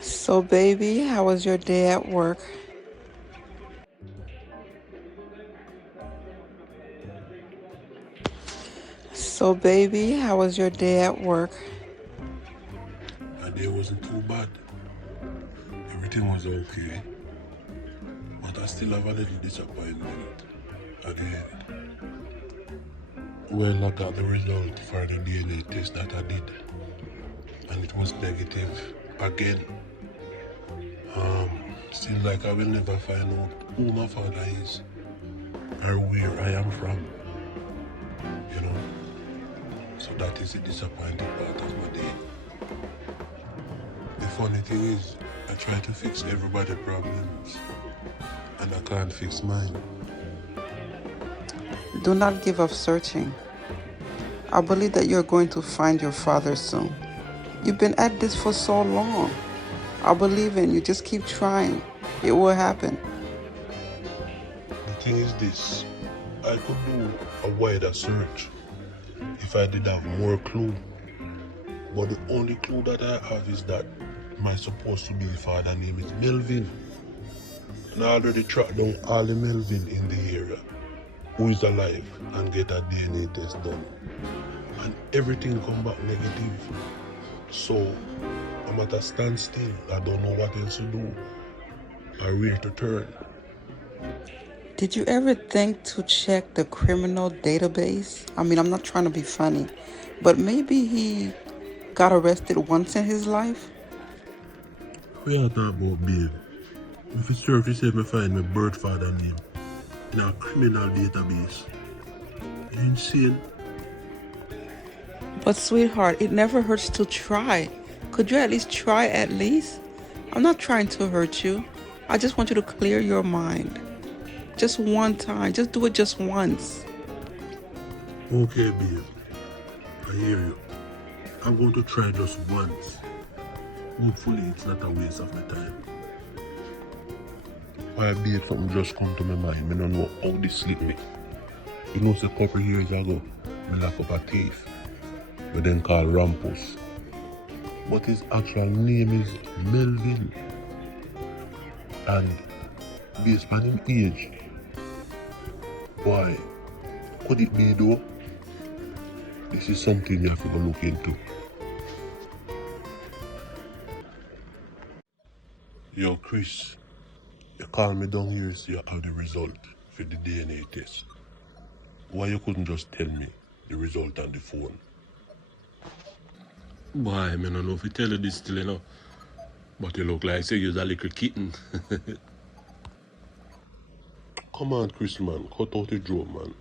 So, baby, how was your day at work? So, baby, how was your day at work? My day wasn't too bad. Everything was okay. But I still have a little disappointment at the end. Well, I got the result for the DNA test that I did. And it was negative again. Seems like I will never find out who my father is or where I am from. You know? So that is the disappointing part of my day. The funny thing is, I try to fix everybody's problems and I can't fix mine. Do not give up searching. I believe that you're going to find your father soon. You've been at this for so long. I believe in you. Just keep trying. It will happen. The thing is this, I could do a wider search if I did have more clue. But the only clue that I have is that my supposed to be father name is Melvin. And I already tracked down all the Melvin in the area who is alive and get a DNA test done. And everything come back negative. So I'm at a standstill. I don't know what else to do or where to turn. Did you ever think to check the criminal database? I mean, I'm not trying to be funny, but maybe he got arrested once in his life? We are talking about babe. If it's sure if you say me find my birth father name in a criminal database. You insane? But sweetheart, it never hurts to try. Could you at least try at least? I'm not trying to hurt you. I just want you to clear your mind. Just one time. Just do it just once. Okay, babe. I hear you. I'm going to try just once. Hopefully it's not a waste of my time. Why babe, something just come to my mind. I don't know how this slip me. You know, a couple years ago, I lock up a thief. We then call Rampus. But his actual name is Melvin. And based on his age, why? Could it be though? This is something you have to go look into. Yo, Chris, you call me down here so you have the result for the DNA test. Why you couldn't just tell me the result on the phone? Boy, I don't know if you tell you this still, you know. But you look like say you're a little kitten. Come on, Chris, man. Cut out the joke, man.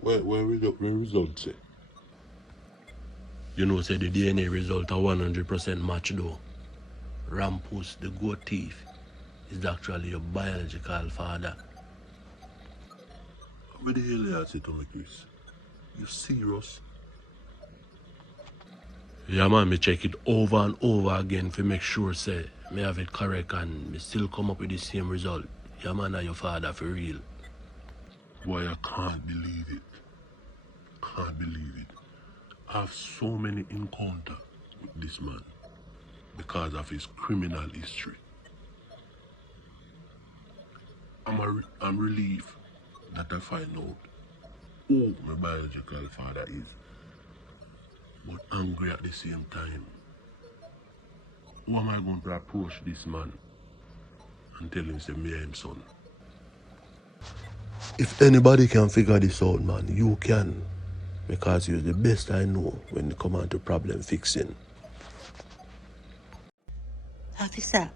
Where result say? You know, say the DNA result are 100% match though. Rampus, the goat thief, is actually your biological father. What the hell you say to me, Chris? You serious? Yeah, man, me check it over and over again to make sure, say, me have it correct and me still come up with the same result. Yeah, man, are your father for real. Boy, I can't believe it. Can't believe it. I have so many encounters with this man because of his criminal history. I'm relieved that I find out who my biological father is, but angry at the same time. Who am I going to approach this man and tell him, say, me and him son? If anybody can figure this out, man, you can. Because you're the best I know when it comes to problem fixing. Officer,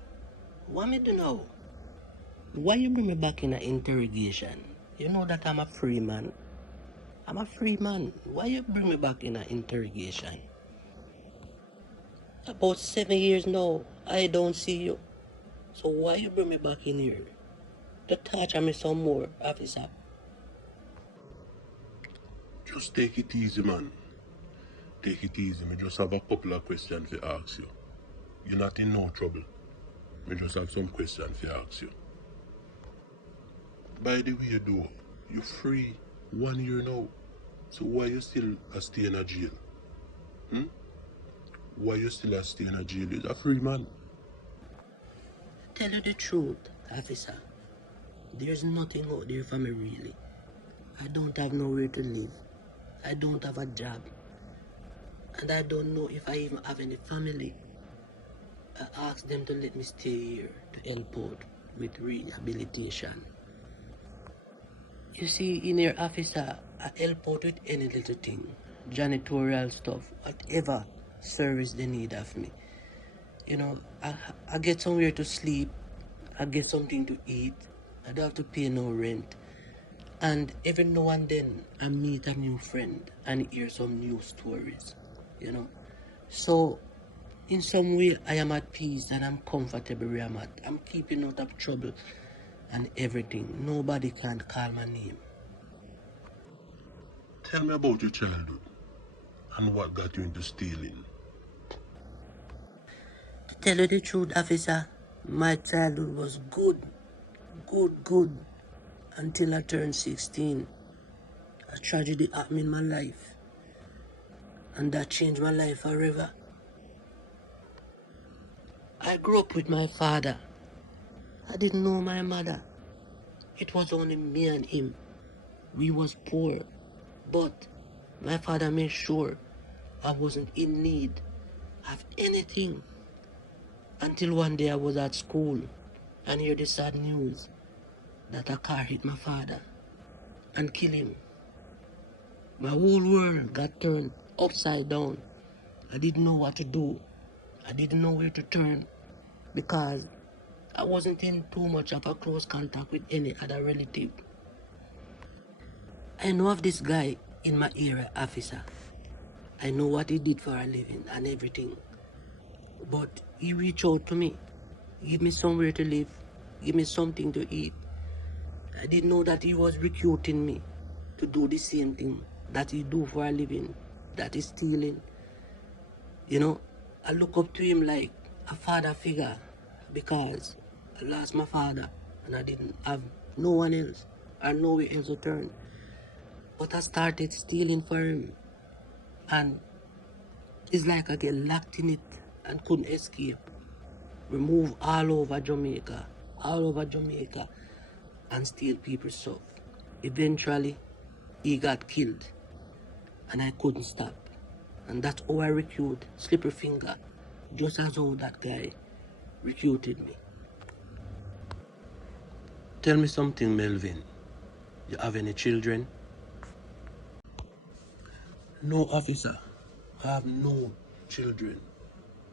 what me do now? Why you bring me back in an interrogation? You know that I'm a free man. I'm a free man. Why you bring me back in an interrogation? About 7 years now, I don't see you. So why you bring me back in here? to torture me some more, officer. Just take it easy, man. Take it easy. Me just have a couple of questions to ask you. You're not in no trouble. Me just have some questions to ask you. By the way, though, you're free 1 year now. So why you still stay in a jail? Why you still stay in a jail? You're a free man. Tell you the truth, officer. There's nothing out there for me really. I don't have nowhere to live. I don't have a job. And I don't know if I even have any family. I asked them to let me stay here to help out with rehabilitation. You see, in here, officer, I help out with any little thing. Janitorial stuff, whatever service they need of me. You know, I get somewhere to sleep. I get something to eat. I don't have to pay no rent. And every now and then, I meet a new friend and hear some new stories, you know. So, in some way, I am at peace and I'm comfortable where I'm at. I'm keeping out of trouble and everything. Nobody can call my name. Tell me about your childhood and what got you into stealing. To tell you the truth, officer, my childhood was good, until I turned 16. A tragedy happened in my life, and that changed my life forever. I grew up with my father. I didn't know my mother. It was only me and him. We was poor, but my father made sure I wasn't in need of anything. Until one day I was at school and heard the sad news that a car hit my father and killed him. My whole world got turned upside down. I didn't know what to do. I didn't know where to turn because I wasn't in too much of a close contact with any other relative. I know of this guy in my area, officer. I know what he did for a living and everything. But he reached out to me, give me somewhere to live, give me something to eat. I didn't know that he was recruiting me to do the same thing that he do for a living, that is stealing. You know, I look up to him like a father figure because I lost my father and I didn't have no one else or nowhere else to turn. But I started stealing for him and it's like I get locked in it and couldn't escape. We move all over Jamaica, and steal people's stuff. Eventually, he got killed and I couldn't stop. And that's how I recruit Slippery Finger, just as how that guy recruited me. Tell me something, Melvin. You have any children? No, officer. I have no children.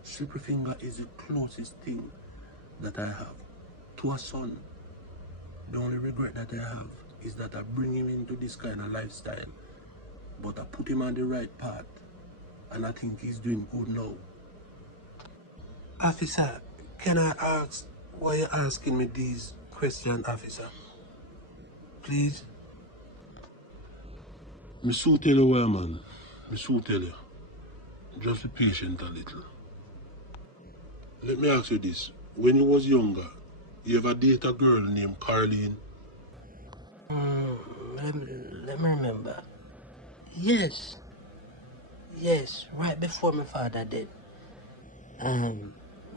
Slippery Finger is the closest thing that I have to a son. The only regret that I have is that I bring him into this kind of lifestyle, but I put him on the right path, and I think he's doing good now. Officer, can I ask why you're asking me these questions, officer? Please? Me so tell you why, man. Me so tell you. Just be patient a little. Let me ask you this. When you was younger, you ever date a girl named Carlene? Let me remember. Yes, right before my father died.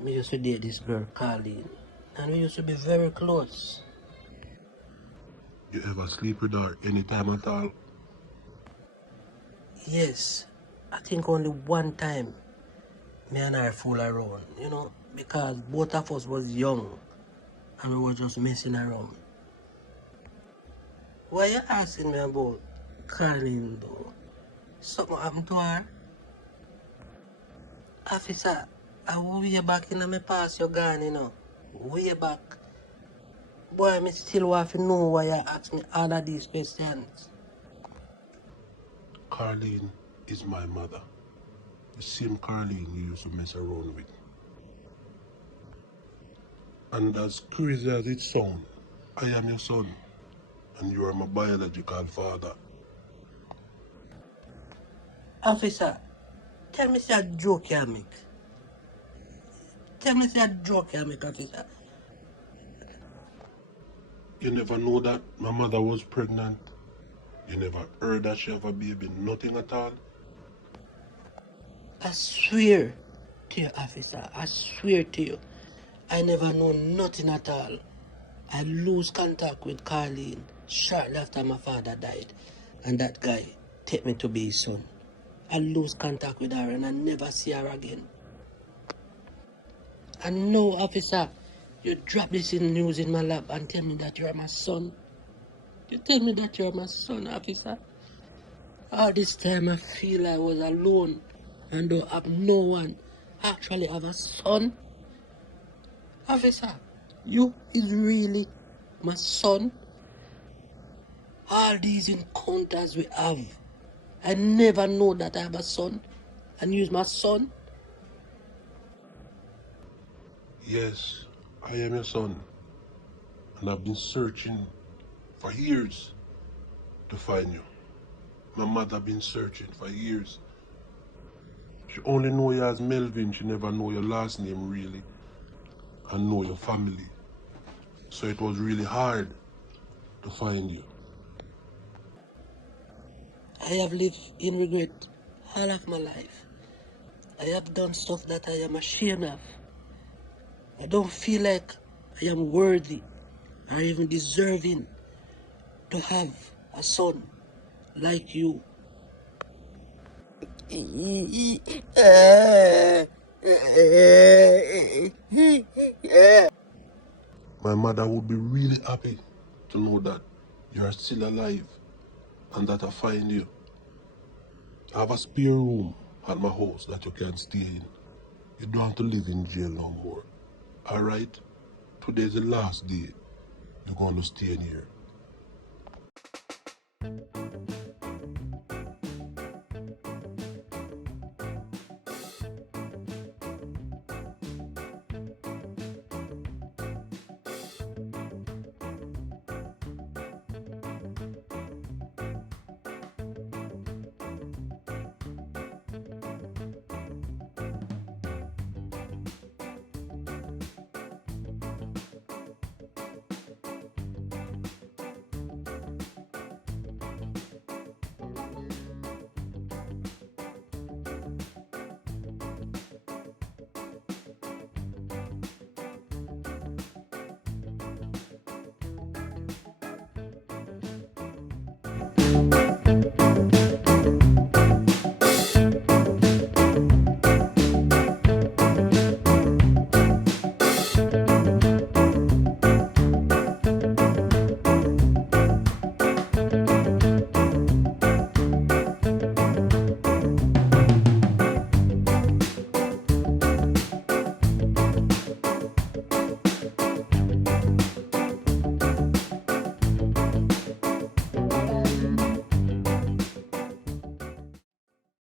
We used to date this girl, Carlene, and we used to be very close. You ever sleep with her anytime at all? Yes, I think only one time me and her fool around, because both of us was young and we were just messing around. Why you asking me about Carlene though? Something happened to her? Officer, I will way back in my past you gone. Way back. Boy, me still want to know why you ask me all of these questions. Carlene is my mother. The same Carlene you used to mess around with. And as crazy as it sounds, I am your son, and you are my biological father. Officer, tell me say a joke you make. Tell me say a joke you make, officer. You never know that my mother was pregnant. You never heard that she have a baby, nothing at all. I swear to you, officer, I swear to you, I never know nothing at all. I lose contact with Carleen shortly after my father died, and that guy take me to be his son. I lose contact with her and I never see her again. And no, officer, you drop this in news in my lap and tell me that you are my son. You tell me that you are my son, officer. All this time I feel I was alone and don't have no one. Actually have a son. Officer, you is really my son. All these encounters we have, I never know that I have a son and use my son. Yes, I am your son, and I've been searching for years to find you. My mother been searching for years. She only know you as Melvin, she never know your last name really, and know your family. So it was really hard to find you. I have lived in regret all of my life. I have done stuff that I am ashamed of. I don't feel like I am worthy or even deserving to have a son like you. My mother would be really happy to know that you are still alive and that I find you. I have a spare room at my house that you can stay in. You don't have to live in jail no more. Alright? Today's the last day you're going to stay in here.